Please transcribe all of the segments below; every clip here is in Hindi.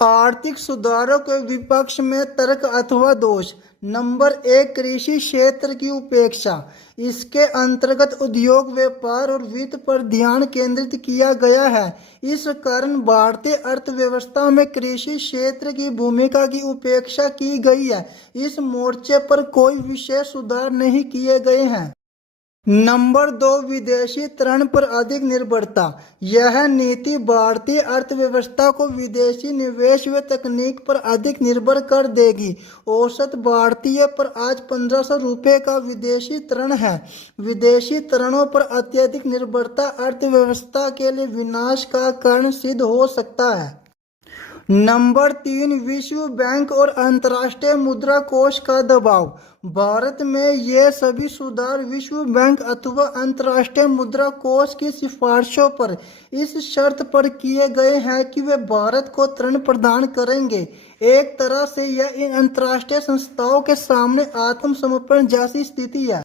आर्थिक सुधारों के विपक्ष में तर्क अथवा दोष। नंबर एक, कृषि क्षेत्र की उपेक्षा। इसके अंतर्गत उद्योग, व्यापार और वित्त पर ध्यान केंद्रित किया गया है। इस कारण भारतीय अर्थव्यवस्था में कृषि क्षेत्र की भूमिका की उपेक्षा की गई है। इस मोर्चे पर कोई विशेष सुधार नहीं किए गए हैं। नंबर दो, विदेशी ऋण पर अधिक निर्भरता। यह नीति भारतीय अर्थव्यवस्था को विदेशी निवेश व तकनीक पर अधिक निर्भर कर देगी। औसत भारतीय पर आज 1500 रुपये का विदेशी ऋण है। विदेशी ऋणों पर अत्यधिक निर्भरता अर्थव्यवस्था के लिए विनाश का कारण सिद्ध हो सकता है। नंबर तीन, विश्व बैंक और अंतर्राष्ट्रीय मुद्रा कोष का दबाव। भारत में ये सभी सुधार विश्व बैंक अथवा अंतर्राष्ट्रीय मुद्रा कोष की सिफारिशों पर इस शर्त पर किए गए हैं कि वे भारत को ऋण प्रदान करेंगे। एक तरह से यह इन अंतर्राष्ट्रीय संस्थाओं के सामने आत्मसमर्पण जैसी स्थिति है।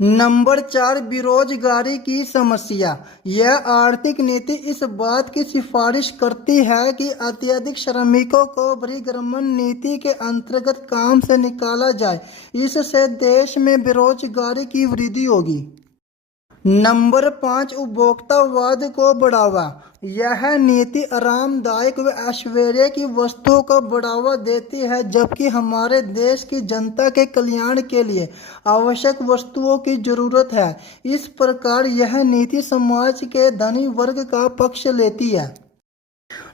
नंबर चार, बेरोजगारी की समस्या। यह आर्थिक नीति इस बात की सिफारिश करती है कि अत्यधिक श्रमिकों को बहिर्गमन नीति के अंतर्गत काम से निकाला जाए। इससे देश में बेरोजगारी की वृद्धि होगी। नंबर पाँच, उपभोक्तावाद को बढ़ावा। यह नीति आरामदायक व ऐश्वर्य की वस्तुओं को बढ़ावा देती है, जबकि हमारे देश की जनता के कल्याण के लिए आवश्यक वस्तुओं की जरूरत है। इस प्रकार यह नीति समाज के धनी वर्ग का पक्ष लेती है।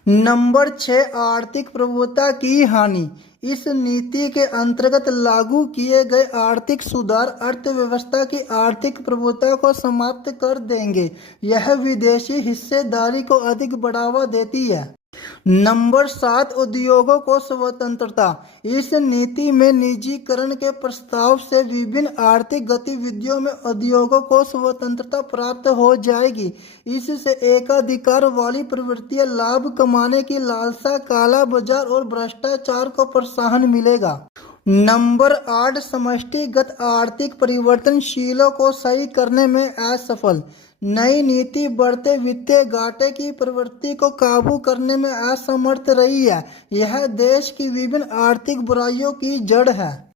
नंबर छः, आर्थिक प्रभुत्व की हानि। इस नीति के अंतर्गत लागू किए गए आर्थिक सुधार अर्थव्यवस्था की आर्थिक प्रभुत्व को समाप्त कर देंगे। यह विदेशी हिस्सेदारी को अधिक बढ़ावा देती है। नंबर सात, उद्योगों को स्वतंत्रता। इस नीति में निजीकरण के प्रस्ताव से विभिन्न आर्थिक गतिविधियों में उद्योगों को स्वतंत्रता प्राप्त हो जाएगी। इससे एकाधिकार वाली प्रवृत्तियां, लाभ कमाने की लालसा, काला बाजार और भ्रष्टाचार को प्रोत्साहन मिलेगा। नंबर आठ, समष्टिगत आर्थिक परिवर्तनशीलों को सही करने में असफल। नई नीति बढ़ते वित्तीय घाटे की प्रवृत्ति को काबू करने में असमर्थ रही है। यह देश की विभिन्न आर्थिक बुराइयों की जड़ है।